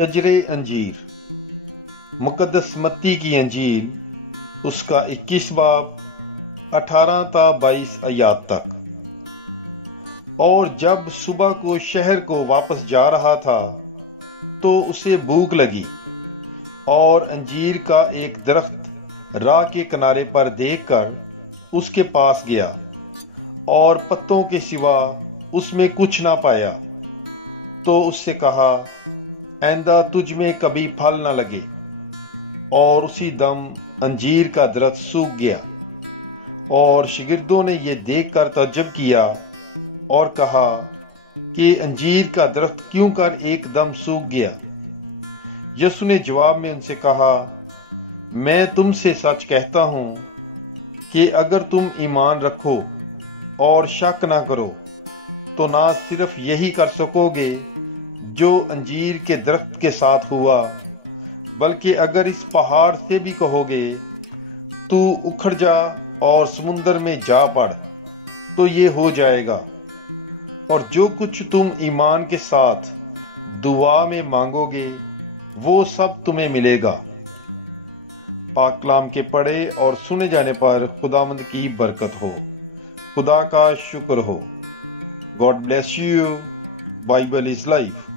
شجر انجیر، مقدس متی کی انجیل، اس کا 21 باب 18 تا 22 آیات تک۔ اور جب صبح کو شہر کو واپس جا رہا تھا تو اسے بھوک لگی، اور انجیر کا ایک درخت راہ کے کنارے پر دیکھ کر اس کے پاس گیا، اور پتوں کے سوا اس میں کچھ نہ پایا، تو اس سے کہا، آئندہ تجھ میں کبھی پھل نہ لگے۔ اور اسی دم انجیر کا درخت سوکھ گیا۔ اور شاگردوں نے یہ دیکھ کر تعجب کیا اور کہا کہ انجیر کا درخت کیوں کر ایک دم سوکھ گیا؟ یسوع نے جواب میں ان سے کہا، میں تم سے سچ کہتا ہوں کہ اگر تم ایمان رکھو اور شک نہ کرو تو نہ صرف یہی کر سکو گے جو انجیر کے درخت کے ساتھ ہوا، بلکہ اگر اس پہاڑ سے بھی کہو گے تو اکھڑ جا اور سمندر میں جا پڑ تو یہ ہو جائے گا۔ اور جو کچھ تم ایمان کے ساتھ دعا میں مانگو گے وہ سب تمہیں ملے گا۔ پاک کلام کے پڑھے اور سنے جانے پر خداوند کی برکت ہو۔ خدا کا شکر ہو۔ God bless you. Bible is life.